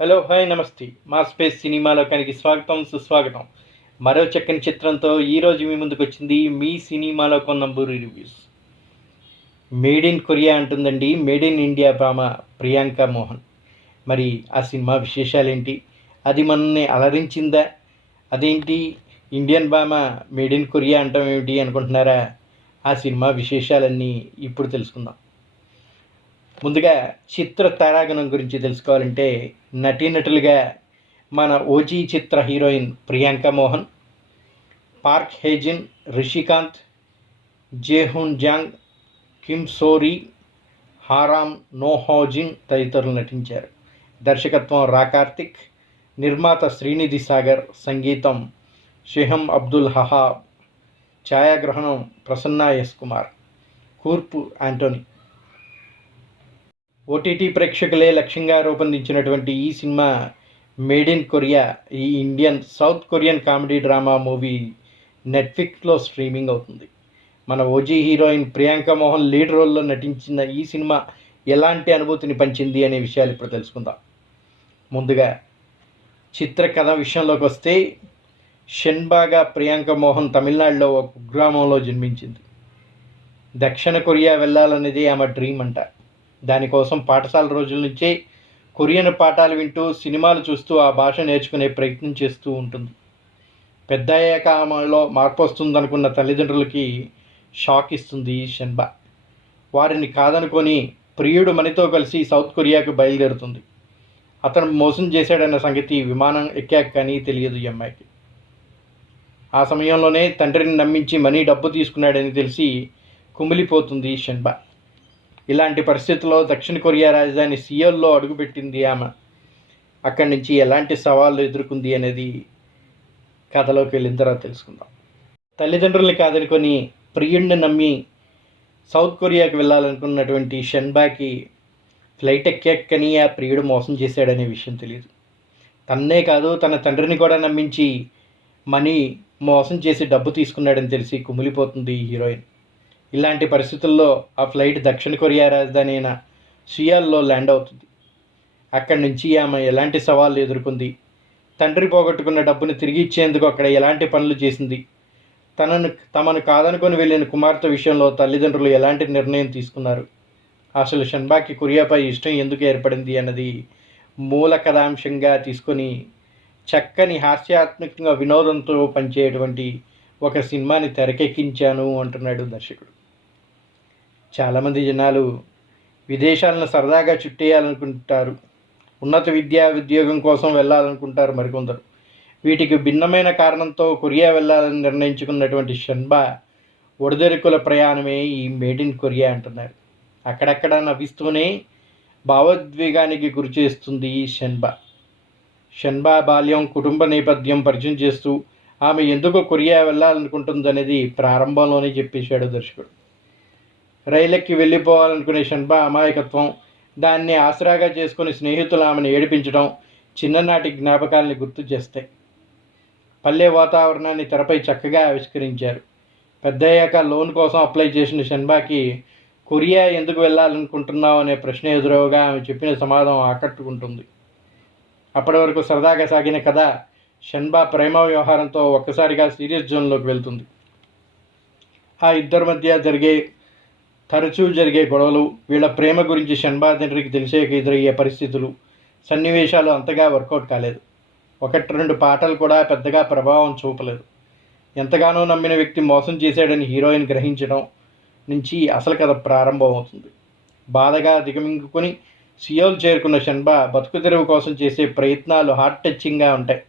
Hello hi నమస్తే మా space cinema లోకానికి స్వాగతం సుస్వాగతం. మరో చక్కని చిత్రంతో ఈరోజు మీ ముందుకు వచ్చింది మీ సినిమాలో కొన్నంబూరి రివ్యూస్. మేడ్ ఇన్ కొరియా అంటుందండి, మేడ్ ఇన్ ఇండియా భామ ప్రియాంక మోహన్. మరి ఆ సినిమా విశేషాలేంటి? అది మనల్ని అలరించిందా? అదేంటి ఇండియన్ భామ మేడ్ ఇన్ కొరియా అంటాం ఏమిటి అనుకుంటున్నారా? ఆ సినిమా విశేషాలన్నీ ఇప్పుడు తెలుసుకుందాం. ముందుగా చిత్ర తారాగణం గురించి తెలుసుకోవాలంటే నటీనటులుగా మన ఓజీ చిత్ర heroine Priyanka Mohan, Park Haejin, Rishikanth, Jaehun Jang, Kim Sori, Haram నోహోజిన్ తదితరులు నటించారు. దర్శకత్వం రా కార్తిక్, నిర్మాత శ్రీనిధి సాగర్, సంగీతం షెహం అబ్దుల్ హహాబ్, ఛాయాగ్రహణం ప్రసన్న ఎస్ కుమార్, కూర్పు యాంటోనీ. ఓటీటీ ప్రేక్షకులే లక్ష్యంగా రూపొందించినటువంటి ఈ సినిమా మేడ్ ఇన్ కొరియా, ఈ Indian South Korean comedy drama movie నెట్ఫ్లిక్స్లో స్ట్రీమింగ్ అవుతుంది. మన ఓజీ హీరోయిన్ ప్రియాంక మోహన్ లీడ్ రోల్లో నటించిన ఈ సినిమా ఎలాంటి అనుభూతిని పంచింది అనే విషయాలు ఇప్పుడు తెలుసుకుందాం. ముందుగా చిత్ర కథ విషయంలోకి వస్తే, షెన్బాగా ప్రియాంక మోహన్ తమిళనాడులో ఒక కుగ్రామంలో జన్మించింది. దక్షిణ కొరియా వెళ్ళాలనేది ఆమె డ్రీమ్ అంట. దానికోసం పాఠశాల రోజుల నుంచే కొరియన్ పాఠాలు వింటూ సినిమాలు చూస్తూ ఆ భాష నేర్చుకునే ప్రయత్నం చేస్తూ ఉంటుంది. పెద్ద అయ్యాక ఆమెలో మార్పు వస్తుందనుకున్న తల్లిదండ్రులకి షాక్ ఇస్తుంది షెన్బా. వారిని కాదనుకొని ప్రియుడు మణితో కలిసి సౌత్ కొరియాకు బయలుదేరుతుంది. అతను మోసం చేశాడన్న సంగతి విమానం ఎక్కాక కానీ తెలియదు ఈ అమ్మాయికి. ఆ సమయంలోనే తండ్రిని నమ్మించి మనీ డబ్బు తీసుకున్నాడని తెలిసి కుమిలిపోతుంది షెన్బా. ఇలాంటి పరిస్థితుల్లో దక్షిణ కొరియా రాజధాని సియోల్లో అడుగుపెట్టింది ఆమె. అక్కడి నుంచి ఎలాంటి సవాళ్ళు ఎదుర్కొంది అనేది కథలోకి వెళ్ళిన తర్వాత తెలుసుకుందాం. తల్లిదండ్రుల్ని కాదనుకొని ప్రియుడిని నమ్మి సౌత్ కొరియాకి వెళ్ళాలనుకున్నటువంటి షెన్బాకి ఫ్లైట్ ఎక్కాకని ఆ ప్రియుడు మోసం చేశాడనే విషయం తెలియదు. తన్నే కాదు తన తండ్రిని కూడా నమ్మించి మనీ మోసం చేసి డబ్బు తీసుకున్నాడని తెలిసి కుమిలిపోతుంది హీరోయిన్. ఇలాంటి పరిస్థితుల్లో ఆ ఫ్లైట్ దక్షిణ కొరియా రాజధాని అయిన సియాల్లో ల్యాండ్ అవుతుంది. అక్కడి నుంచి ఆమె ఎలాంటి సవాళ్ళు ఎదుర్కొంది, తండ్రి పోగొట్టుకున్న డబ్బుని తిరిగి ఇచ్చేందుకు అక్కడ ఎలాంటి పనులు చేసింది, తమను కాదనుకొని వెళ్ళిన కుమార్తె విషయంలో తల్లిదండ్రులు ఎలాంటి నిర్ణయం తీసుకున్నారు, అసలు షెన్బాకి కొరియాపై ఇష్టం ఎందుకు ఏర్పడింది అన్నది మూల కథాంశంగా తీసుకొని చక్కని హాస్యాత్మకంగా వినోదంతో పనిచేయటువంటి ఒక సినిమాని తెరకెక్కించాను అంటున్నాడు దర్శకుడు. చాలామంది జనాలు విదేశాలను సరదాగా చుట్టేయాలనుకుంటారు, ఉన్నత విద్యా ఉద్యోగం కోసం వెళ్ళాలనుకుంటారు మరికొందరు. వీటికి భిన్నమైన కారణంతో కొరియా వెళ్ళాలని నిర్ణయించుకున్నటువంటి షెన్బా ఒడిదొడుకుల ప్రయాణమే ఈ మేడ్ ఇన్ కొరియా అంటున్నారు. అక్కడక్కడ నవ్విస్తూనే భావోద్వేగానికి గురి చేస్తుంది షెన్బా. షెన్బా బాల్యం, కుటుంబ నేపథ్యం పరిచయం చేస్తూ ఆమె ఎందుకు కొరియా వెళ్ళాలనుకుంటుందనేది ప్రారంభంలోనే చెప్పేశాడు దర్శకుడు. రైలెక్కి వెళ్ళిపోవాలనుకునే షెన్బా అమాయకత్వం, దాన్ని ఆసరాగా చేసుకుని స్నేహితులు ఆమెను ఏడిపించడం చిన్ననాటి జ్ఞాపకాలని గుర్తు చేస్తాయి. పల్లె వాతావరణాన్ని తెరపై చక్కగా ఆవిష్కరించారు. పెద్దయ్యాక లోన్ కోసం అప్లై చేసిన షెన్బాకి కొరియా ఎందుకు వెళ్ళాలనుకుంటున్నావు అనే ప్రశ్న ఎదురవగా ఆమె చెప్పిన సమాధానం ఆకట్టుకుంటుంది. అప్పటి వరకు సరదాగా సాగిన కథ షెన్బా ప్రేమ వ్యవహారంతో ఒక్కసారిగా సీరియస్ జోన్లోకి వెళ్తుంది. ఆ ఇద్దరి మధ్య తరచూ జరిగే గొడవలు, వీళ్ళ ప్రేమ గురించి షెన్బా తండ్రికి తెలిసాక ఎదురయ్యే పరిస్థితులు, సన్నివేశాలు అంతగా వర్కౌట్ కాలేదు. 1-2 పాటలు కూడా పెద్దగా ప్రభావం చూపలేదు. ఎంతగానో నమ్మిన వ్యక్తి మోసం చేశాడని హీరోయిన్ గ్రహించడం నుంచి అసలు కథ ప్రారంభమవుతుంది. బాధగా దిగమింగుకొని సియోల్ చేరుకున్న షెన్బా బతుకు తెరువు కోసం చేసే ప్రయత్నాలు హార్ట్ టచింగ్గా ఉంటాయి.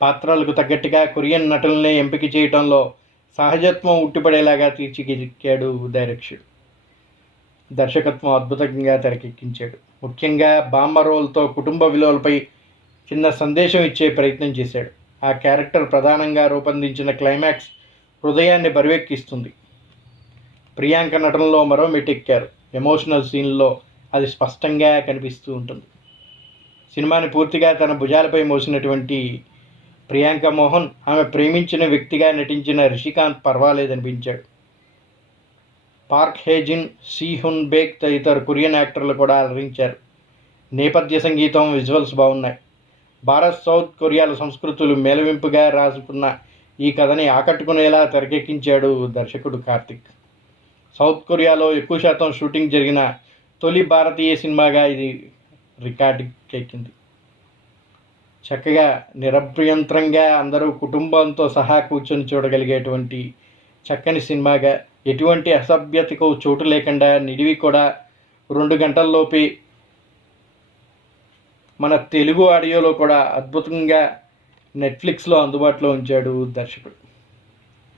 పాత్రలకు తగ్గట్టుగా కొరియన్ నటులనే ఎంపిక చేయడంలో సహజత్వం ఉట్టిపడేలాగా తీర్చిదిద్దాడు దర్శకత్వం అద్భుతంగా తెరకెక్కించాడు. ముఖ్యంగా బామ్మ రోల్తో కుటుంబ విలువలపై చిన్న సందేశం ఇచ్చే ప్రయత్నం చేశాడు. ఆ క్యారెక్టర్ ప్రధానంగా రూపొందించిన క్లైమాక్స్ హృదయాన్ని బరువెక్కిస్తుంది. ప్రియాంక నటనలో మరో మెట్టెక్కారు. ఎమోషనల్ సీన్లో అది స్పష్టంగా కనిపిస్తూ ఉంటుంది. సినిమాని పూర్తిగా తన భుజాలపై మోసినటువంటి ప్రియాంక మోహన్ ఆమె ప్రేమించిన వ్యక్తిగా నటించిన రిషికాంత్ పర్వాలేదనిపించాడు. పార్క్ హేజిన్, సీ హున్ బేక్ తదితర కొరియన్ యాక్టర్లు కూడా అలరించారు. నేపథ్య సంగీతం, విజువల్స్ బాగున్నాయి. భారత్, సౌత్ కొరియాల సంస్కృతులు మేలవింపుగా రాసుకున్న ఈ కథని ఆకట్టుకునేలా తెరకెక్కించాడు దర్శకుడు కార్తిక్. సౌత్ కొరియాలో ఎక్కువ శాతం షూటింగ్ జరిగిన తొలి భారతీయ సినిమాగా ఇది రికార్డుకెక్కింది. చక్కగా నిరభ్యంతరంగా అందరూ కుటుంబంతో సహా కూర్చొని చూడగలిగేటువంటి చక్కని సినిమాగా, ఎటువంటి అసభ్యతకు చోటు లేకుండా, నిడివి కూడా 2 గంటల్లోపే మన తెలుగు ఆడియోలో కూడా అద్భుతంగా నెట్ఫ్లిక్స్లో అందుబాటులో ఉంచాడు దర్శకుడు.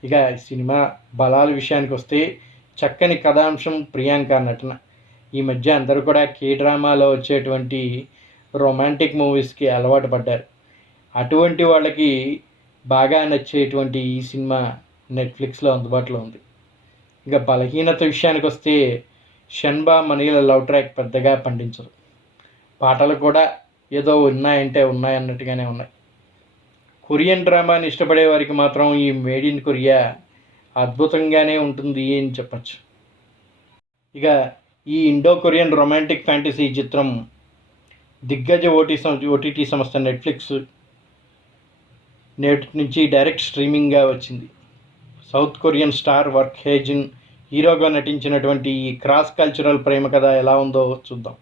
ఇక సినిమా బలాల విషయానికి వస్తే, చక్కని కథాంశం, ప్రియాంక నటన. ఈ మధ్య అందరూ కూడా కే-డ్రామాలో వచ్చేటువంటి రొమాంటిక్ మూవీస్కి అలవాటు పడ్డారు. అటువంటి వాళ్ళకి బాగా నచ్చేటువంటి ఈ సినిమా నెట్ఫ్లిక్స్లో అందుబాటులో ఉంది. ఇక బలహీనత విషయానికి వస్తే, షణ్బా మనీల లవ్ ట్రాక్ పెద్దగా పండించరు. పాటలు కూడా ఏదో ఉన్నాయంటే ఉన్నాయన్నట్టుగానే ఉన్నాయి. కొరియన్ డ్రామాని ఇష్టపడే వారికి మాత్రం ఈ మేడ్ ఇన్ కొరియా అద్భుతంగానే ఉంటుంది అని చెప్పచ్చు. ఇక ఈ ఇండో కొరియన్ రొమాంటిక్ ఫ్యాంటసీ చిత్రం దిగ్గజ ఓటీటీ సంస్థ నెట్ఫ్లిక్స్ నేటి నుంచి డైరెక్ట్ స్ట్రీమింగ్గా వచ్చింది. సౌత్ కొరియన్ స్టార్ వర్క్ హేజిన్ హీరోగా నటించినటువంటి ఈ క్రాస్ కల్చరల్ ప్రేమ కథ ఎలా ఉందో చూద్దాం.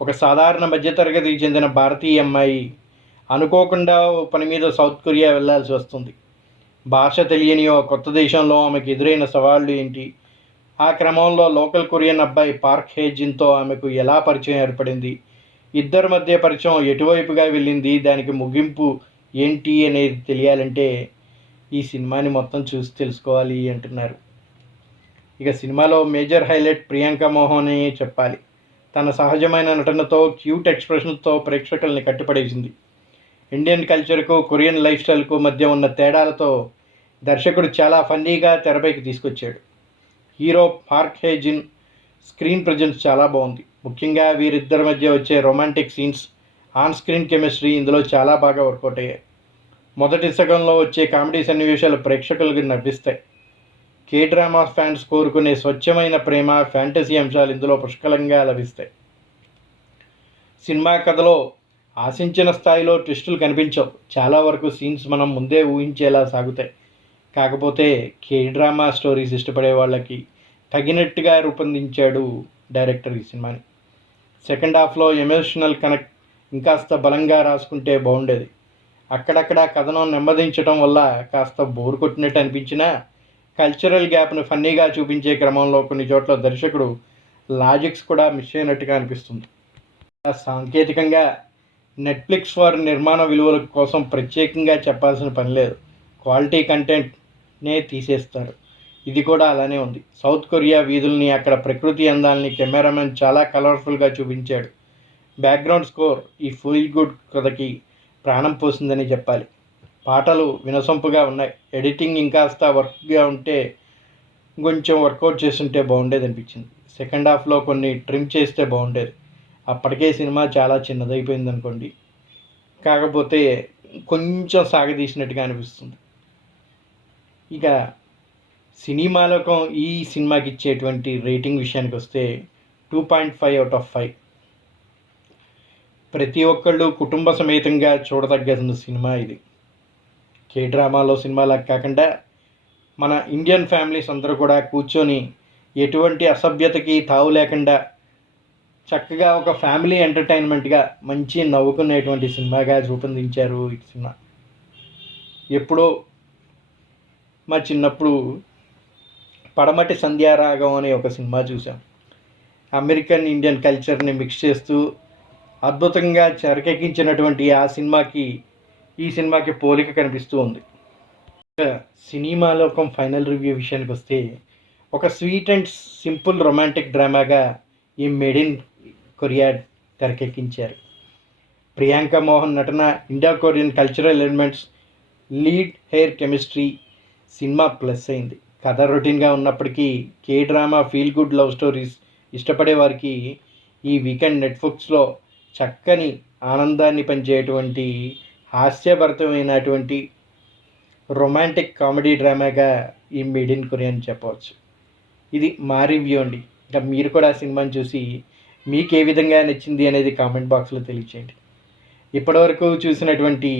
ఒక సాధారణ మధ్యతరగతికి చెందిన భారతీయ అమ్మాయి అనుకోకుండా పని మీద సౌత్ కొరియా వెళ్లాల్సి వస్తుంది. భాష తెలియని ఓ కొత్త దేశంలో ఆమెకు ఎదురైన సవాళ్లు ఏంటి, ఆ క్రమంలో లోకల్ కొరియన్ అబ్బాయి పార్క్ హేజిన్తో ఆమెకు ఎలా పరిచయం ఏర్పడింది, ఇద్దరి మధ్య పరిచయం ఎటువైపుగా వెళ్ళింది, దానికి ముగింపు ఏంటి అనేది తెలియాలంటే ఈ సినిమాని మొత్తం చూసి తెలుసుకోవాలి అంటున్నారు. ఇక సినిమాలో మేజర్ హైలైట్ ప్రియాంక మోహనే చెప్పాలి. తన సహజమైన నటనతో, క్యూట్ ఎక్స్ప్రెషన్తో ప్రేక్షకుల్ని కట్టిపడేసింది. ఇండియన్ కల్చర్కు, కొరియన్ లైఫ్ స్టైల్కు మధ్య ఉన్న తేడాలతో దర్శకుడు చాలా ఫన్నీగా తెరపైకి తీసుకొచ్చాడు. హీరో పార్క్ హేజిన్ స్క్రీన్ ప్రజెన్స్ చాలా బాగుంది. ముఖ్యంగా వీరిద్దరి మధ్య వచ్చే romantic scenes, on screen chemistry ఇందులో చాలా బాగా వర్కౌట్ అయ్యాయి. మొదటి సగంలో వచ్చే కామెడీ సన్నివేశాలు ప్రేక్షకులకు నవ్విస్తాయి. కే-డ్రామా ఫ్యాన్స్ కోరుకునే స్వచ్ఛమైన ప్రేమ, ఫ్యాంటసీ అంశాలు ఇందులో పుష్కలంగా లభిస్తాయి. సినిమా కథలో ఆశించిన స్థాయిలో ట్విస్టులు కనిపించవు. చాలా వరకు సీన్స్ మనం ముందే ఊహించేలా సాగుతాయి. కాకపోతే కే-డ్రామా స్టోరీస్ ఇష్టపడే వాళ్ళకి తగినట్టుగా రూపొందించాడు డైరెక్టర్ ఈ సినిమాని. సెకండ్ హాఫ్లో ఎమోషనల్ కనెక్ట్ ఇంకాస్త బలంగా రాసుకుంటే బాగుండేది. అక్కడక్కడ కథను నెమ్మదించడం వల్ల కాస్త బోర్ కొట్టినట్టు అనిపించినా, కల్చరల్ గ్యాప్ను ఫన్నీగా చూపించే క్రమంలో కొన్ని చోట్ల దర్శకుడు లాజిక్స్ కూడా మిస్ అయినట్టుగా అనిపిస్తుంది. సాంకేతికంగా నెట్ఫ్లిక్స్ వారి నిర్మాణ విలువల కోసం ప్రత్యేకంగా చెప్పాల్సిన పని లేదు. క్వాలిటీ కంటెంట్నే తీసేస్తారు. ఇది కూడా అలానే ఉంది. సౌత్ కొరియా వీధుల్ని, అక్కడ ప్రకృతి అందాలని కెమెరామెన్ చాలా కలర్ఫుల్గా చూపించాడు. బ్యాక్గ్రౌండ్ స్కోర్ ఈ ఫీల్ గుడ్ కథకి ప్రాణం పోసిందని చెప్పాలి. పాటలు వినసొంపుగా ఉన్నాయి. ఎడిటింగ్ ఇంకాస్త వర్క్గా ఉంటే, కొంచెం వర్కౌట్ చేస్తుంటే బాగుండేది అనిపించింది. సెకండ్ హాఫ్లో కొన్ని ట్రిమ్ చేస్తే బాగుండేది. అప్పటికే సినిమా చాలా చిన్నదైపోయింది అనుకోండి. కాకపోతే కొంచెం సాగదీసినట్టుగా అనిపిస్తుంది. ఇక సినిమాలోకం ఈ సినిమాకి ఇచ్చేటువంటి రేటింగ్ విషయానికి వస్తే 2.5 అవుట్ ఆఫ్ 5. ప్రతి ఒక్కళ్ళు కుటుంబ సమేతంగా చూడదగ్గ సినిమా ఇది. కే-డ్రామాలో సినిమాలా కాకుండా మన ఇండియన్ ఫ్యామిలీస్ అందరూ కూడా కూర్చొని ఎటువంటి అసభ్యతకి తావు లేకుండా చక్కగా ఒక ఫ్యామిలీ ఎంటర్టైన్మెంట్గా మంచి నవ్వుకునేటువంటి సినిమాగా రూపొందించారు ఈ సినిమా. ఎప్పుడో మా చిన్నప్పుడు పడమటి సంధ్యారాగం అనే ఒక సినిమా చూసాం. అమెరికన్ ఇండియన్ కల్చర్ని మిక్స్ చేస్తూ అద్భుతంగా తెరకెక్కించినటువంటి ఆ సినిమాకి ఈ సినిమాకి పోలిక కనిపిస్తూ ఉంది. సినిమాలోకం ఫైనల్ రివ్యూ విషయానికి వస్తే, ఒక స్వీట్ అండ్ సింపుల్ రొమాంటిక్ డ్రామాగా ఈ మేడ్ ఇన్ కొరియా తెరకెక్కించారు. ప్రియాంక మోహన్ నటన, Indo Korean cultural elements, lead pair chemistry సినిమా ప్లస్ అయింది. కథ రొటీన్గా ఉన్నప్పటికీ K drama feel good love stories ఇష్టపడే వారికి ఈ వీకెండ్ నెట్ఫ్లిక్స్లో చక్కని ఆనందాన్ని పంచేటువంటి హాస్యభరితమైనటువంటి రొమాంటిక్ కామెడీ డ్రామాగా ఈ మేడ్ ఇన్ కొరియా అని చెప్పవచ్చు. ఇది మా రివ్యూ అండి. ఇంకా మీరు కూడా సినిమాని చూసి మీకు ఏ విధంగా నచ్చింది అనేది కామెంట్ బాక్స్లో తెలియచేయండి. ఇప్పటివరకు చూసినటువంటి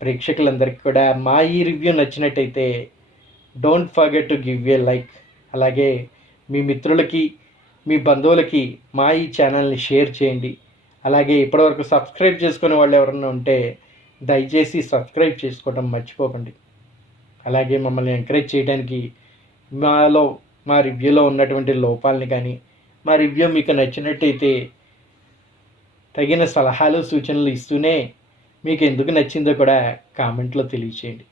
ప్రేక్షకులందరికీ కూడా మా ఈ రివ్యూ నచ్చినట్టయితే don't forget to give a like. అలాగే మీ మిత్రులకి, మీ బంధువులకి మా ఈ ఛానల్ని షేర్ చేయండి. అలాగే ఇప్పటివరకు సబ్స్క్రైబ్ చేసుకునే వాళ్ళు ఎవరైనా ఉంటే దయచేసి సబ్స్క్రైబ్ చేసుకోవడం మర్చిపోకండి. అలాగే మమ్మల్ని ఎంకరేజ్ చేయడానికి మా రివ్యూలో ఉన్నటువంటి లోపాలని కానీ, మా రివ్యూ మీకు నచ్చినట్టయితే తగిన సలహాలు సూచనలు ఇస్తూనే మీకు ఎందుకు నచ్చిందో కూడా కామెంట్లో తెలియచేయండి.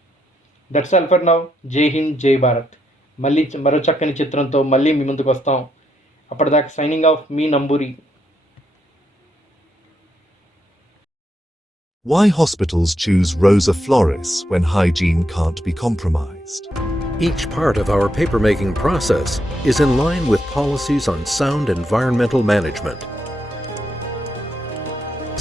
That's all for now. జై హింద్, జై భారత్. మళ్ళీ మరో చక్కని చిత్రంతో మళ్ళీ మీ ముందుకు వస్తాం. అప్పటిదాకా signing off, me Namburi. Why hospitals choose Rosa Floris when hygiene can't be compromised. Each part of our papermaking process is in line with policies on sound environmental management.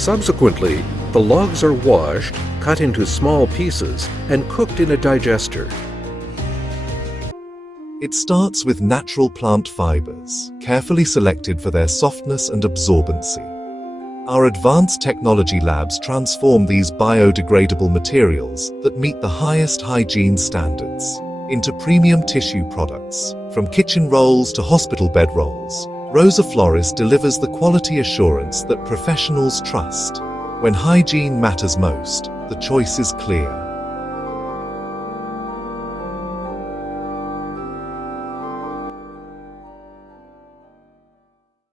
Subsequently, the logs are washed, cut into small pieces, and cooked in a digester. It starts with natural plant fibers, carefully selected for their softness and absorbency. Our advanced technology labs transform these biodegradable materials that meet the highest hygiene standards into premium tissue products. From kitchen rolls to hospital bed rolls, Rosa Floris delivers the quality assurance that professionals trust. When hygiene matters most, the choice is clear.